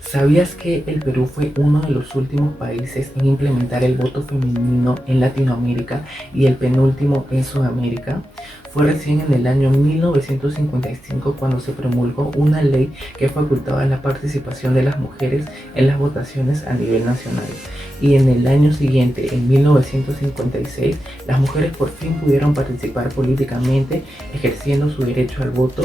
¿Sabías que el Perú fue uno de los últimos países en implementar el voto femenino en Latinoamérica y el penúltimo en Sudamérica? Fue recién en el año 1955 cuando se promulgó una ley que facultaba la participación de las mujeres en las votaciones a nivel nacional. Y en el año siguiente, en 1956, las mujeres por fin pudieron participar políticamente, ejerciendo su derecho al voto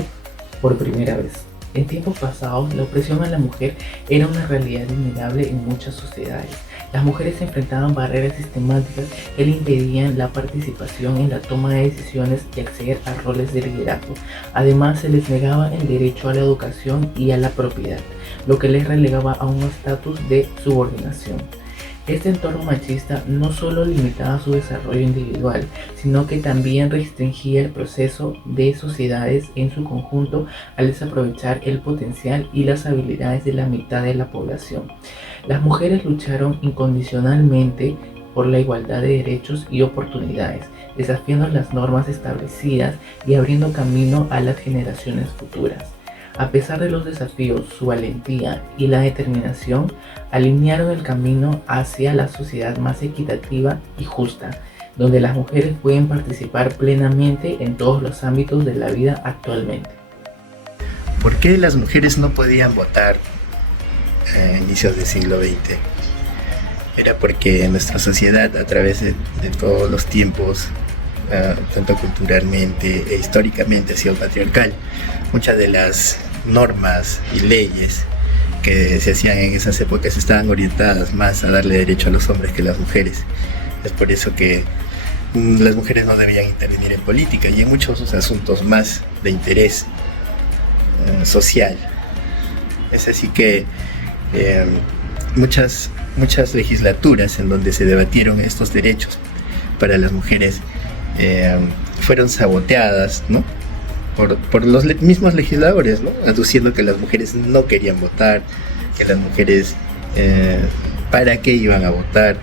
por primera vez. En tiempos pasados, la opresión a la mujer era una realidad innegable en muchas sociedades. Las mujeres se enfrentaban a barreras sistemáticas que le impedían la participación en la toma de decisiones y acceder a roles de liderazgo. Además, se les negaba el derecho a la educación y a la propiedad, lo que les relegaba a un estatus de subordinación. Este entorno machista no solo limitaba su desarrollo individual, sino que también restringía el proceso de sociedades en su conjunto al desaprovechar el potencial y las habilidades de la mitad de la población. Las mujeres lucharon incondicionalmente por la igualdad de derechos y oportunidades, desafiando las normas establecidas y abriendo camino a las generaciones futuras. A pesar de los desafíos, su valentía y la determinación alinearon el camino hacia la sociedad más equitativa y justa, donde las mujeres pueden participar plenamente en todos los ámbitos de la vida actualmente. ¿Por qué las mujeres no podían votar a inicios del siglo XX? Era porque nuestra sociedad, a través de todos los tiempos, tanto culturalmente e históricamente, ha sido patriarcal. Muchas de las normas y leyes que se hacían en esas épocas estaban orientadas más a darle derecho a los hombres que a las mujeres. Es por eso que las mujeres no debían intervenir en política y en muchos otros asuntos más de interés social. Es así que muchas legislaturas en donde se debatieron estos derechos para las mujeres fueron saboteadas, ¿no?, por los mismos legisladores, ¿no?, aduciendo que las mujeres no querían votar, que las mujeres para qué iban a votar,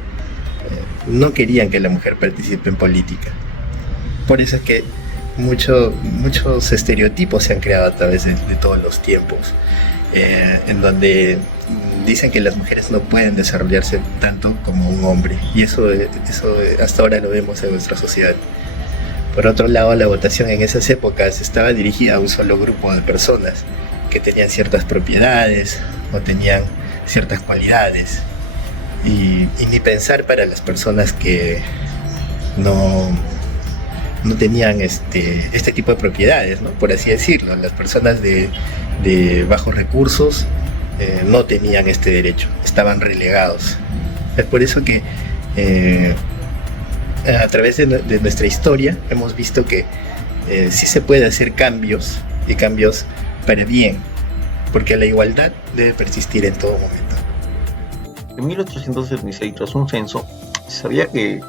no querían que la mujer participe en política. Por eso es que muchos estereotipos se han creado a través de todos los tiempos, en donde dicen que las mujeres no pueden desarrollarse tanto como un hombre, y eso hasta ahora lo vemos en nuestra sociedad. Por otro lado, la votación en esas épocas estaba dirigida a un solo grupo de personas que tenían ciertas propiedades o tenían ciertas cualidades, y ni pensar para las personas que no tenían este tipo de propiedades, ¿no?, por así decirlo. Las personas de bajos recursos no tenían este derecho, estaban relegados. Es por eso que a través de nuestra historia hemos visto que sí se puede hacer cambios, y cambios para bien, porque la igualdad debe persistir en todo momento. En 1876, tras un censo, se sabía que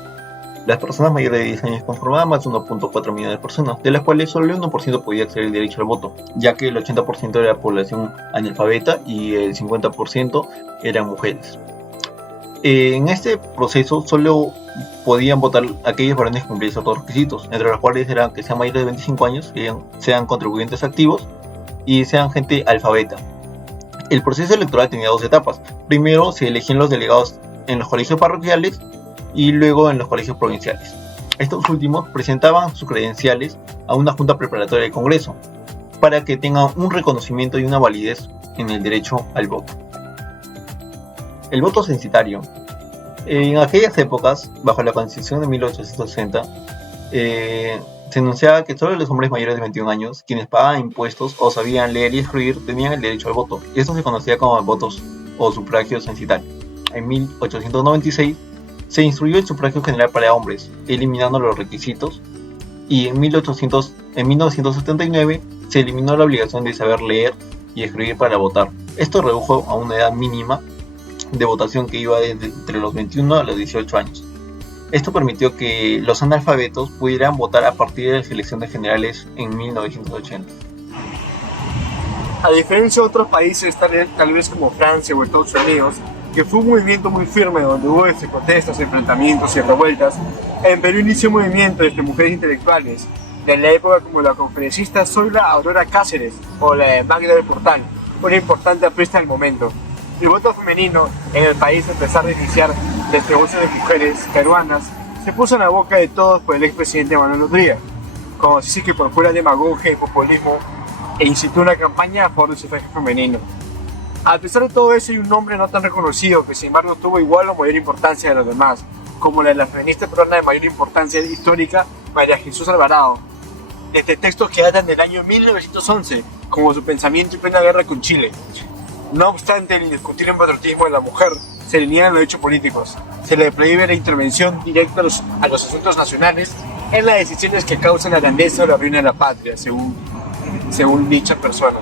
las personas mayores de 10 años conformaban más de 1.4 millones de personas, de las cuales solo el 1% podía acceder al derecho al voto, ya que el 80% de la población analfabeta y el 50% eran mujeres. En este proceso solo podían votar aquellos varones que cumplían ciertos requisitos, entre los cuales eran que sean mayores de 25 años, que sean contribuyentes activos y sean gente alfabeta. El proceso electoral tenía dos etapas. Primero se elegían los delegados en los colegios parroquiales y luego en los colegios provinciales. Estos últimos presentaban sus credenciales a una junta preparatoria del Congreso para que tengan un reconocimiento y una validez en el derecho al voto. El voto censitario. En aquellas épocas, bajo la Constitución de 1860, se enunciaba que solo los hombres mayores de 21 años, quienes pagaban impuestos o sabían leer y escribir, tenían el derecho al voto. Esto se conocía como votos o sufragio censitario. En 1896 se instruyó el sufragio general para hombres, eliminando los requisitos, y en 1979 se eliminó la obligación de saber leer y escribir para votar. Esto redujo a una edad mínima de votación que iba entre los 21 a los 18 años. Esto permitió que los analfabetos pudieran votar a partir de las elecciones generales en 1980. A diferencia de otros países, tal vez como Francia o Estados Unidos, que fue un movimiento muy firme donde hubo protestas, enfrentamientos y revueltas, en Perú inició un movimiento de mujeres intelectuales de la época como la conferencista Zoila Aurora Cáceres o la de Magda del Portal, una importante aprista del momento. El voto femenino en el país, a pesar de iniciar desde voces de mujeres peruanas, se puso en la boca de todos por el expresidente Manuel Odría, como se dice que por pura demagogia y populismo, e incitó una campaña a favor del sufragio femenino. A pesar de todo eso, hay un nombre no tan reconocido que sin embargo tuvo igual o mayor importancia de los demás, como la de la feminista peruana de mayor importancia histórica, María Jesús Alvarado, desde textos que datan del año 1911, como su pensamiento en plena guerra con Chile. No obstante, el indiscutible patriotismo de la mujer se le niegan los hechos políticos, se le prohíbe la intervención directa a los asuntos nacionales en las decisiones que causan la grandeza o la ruina de la patria, según dicha persona.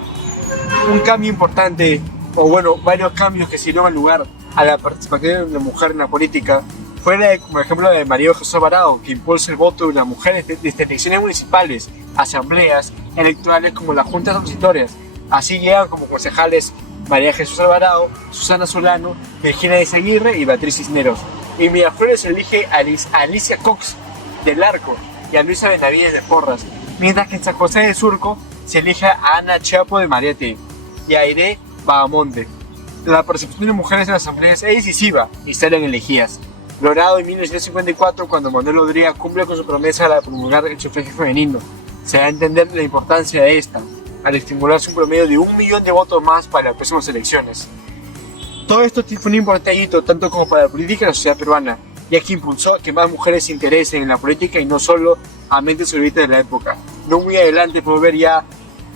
Un cambio importante, o bueno, varios cambios que se dieron lugar a la participación de la mujer en la política, fue por ejemplo la de María Jesús Alvarado, que impulsa el voto de las mujeres desde elecciones municipales, asambleas electorales como las juntas opositorias. Así llegan como concejales María Jesús Alvarado, Susana Solano, Virginia de Aguirre y Beatriz Cisneros. Y Miraflores elige a Alicia Cox del Arco y a Luisa Benavides de Porras, mientras que en San José de Surco se elige a Ana Chapo de Mariate y a Aire Bahamonde. La participación de mujeres en las asambleas es decisiva y salen elegidas, logrado en 1954 cuando Manuel Odría cumple con su promesa de promulgar el sufragio femenino. Se da a entender la importancia de esta, al estimularse un promedio de 1 millón de votos más para las próximas elecciones. Todo esto fue un importante hito tanto como para la política y la sociedad peruana, ya que impulsó a que más mujeres se interesen en la política y no solo a mentes seguritas de la época. No muy adelante podemos ver ya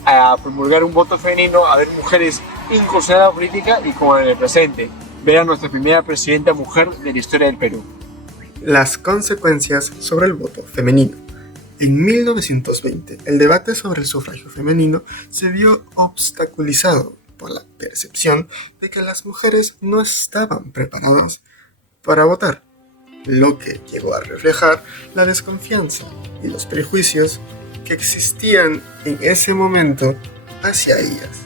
a promulgar un voto femenino, a ver mujeres incursionar en la política y como en el presente, ver a nuestra primera presidenta mujer de la historia del Perú. Las consecuencias sobre el voto femenino. En 1920, el debate sobre el sufragio femenino se vio obstaculizado por la percepción de que las mujeres no estaban preparadas para votar, lo que llegó a reflejar la desconfianza y los prejuicios que existían en ese momento hacia ellas.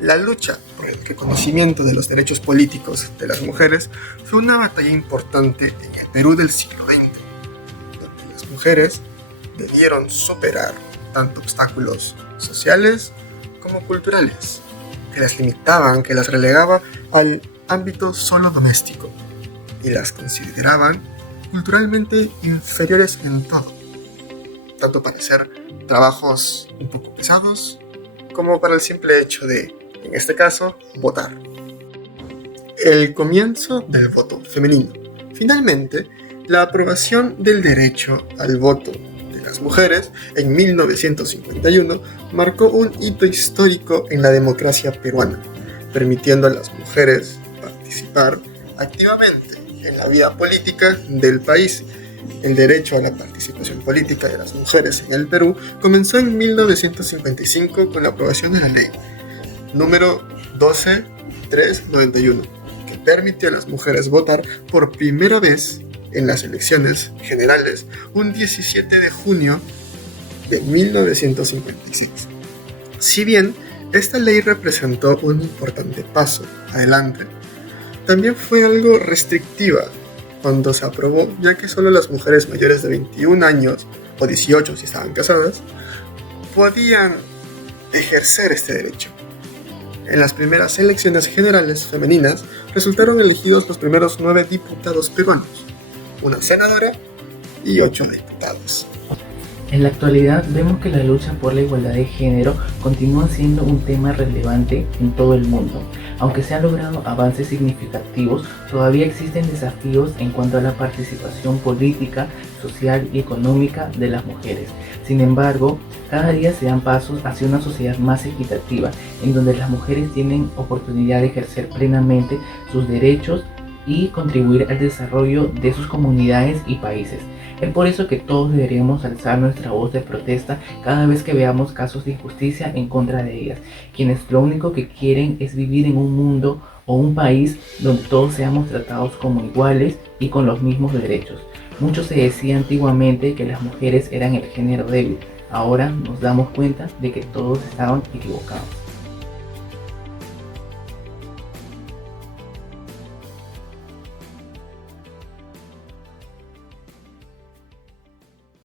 La lucha por el reconocimiento de los derechos políticos de las mujeres fue una batalla importante en el Perú del siglo XX, donde las mujeres debieron superar tanto obstáculos sociales como culturales, que las limitaban, que las relegaban al ámbito solo doméstico y las consideraban culturalmente inferiores en todo, tanto para hacer trabajos un poco pesados como para el simple hecho de, en este caso, votar. El comienzo del voto femenino. Finalmente, la aprobación del derecho al voto de las mujeres en 1951 marcó un hito histórico en la democracia peruana, permitiendo a las mujeres participar activamente en la vida política del país. El derecho a la participación política de las mujeres en el Perú comenzó en 1955 con la aprobación de la ley número 12391, que permitió a las mujeres votar por primera vez en las elecciones generales un 17 de junio de 1956. Si bien esta ley representó un importante paso adelante, también fue algo restrictiva cuando se aprobó, ya que solo las mujeres mayores de 21 años o 18 si estaban casadas podían ejercer este derecho. En las primeras elecciones generales femeninas resultaron elegidos los primeros 9 diputados peruanos, una senadora y 8 diputados. En la actualidad vemos que la lucha por la igualdad de género continúa siendo un tema relevante en todo el mundo. Aunque se han logrado avances significativos, todavía existen desafíos en cuanto a la participación política, social y económica de las mujeres. Sin embargo, cada día se dan pasos hacia una sociedad más equitativa, en donde las mujeres tienen oportunidad de ejercer plenamente sus derechos y contribuir al desarrollo de sus comunidades y países. Es por eso que todos deberíamos alzar nuestra voz de protesta cada vez que veamos casos de injusticia en contra de ellas, quienes lo único que quieren es vivir en un mundo o un país donde todos seamos tratados como iguales y con los mismos derechos. Mucho se decía antiguamente que las mujeres eran el género débil. Ahora nos damos cuenta de que todos estaban equivocados.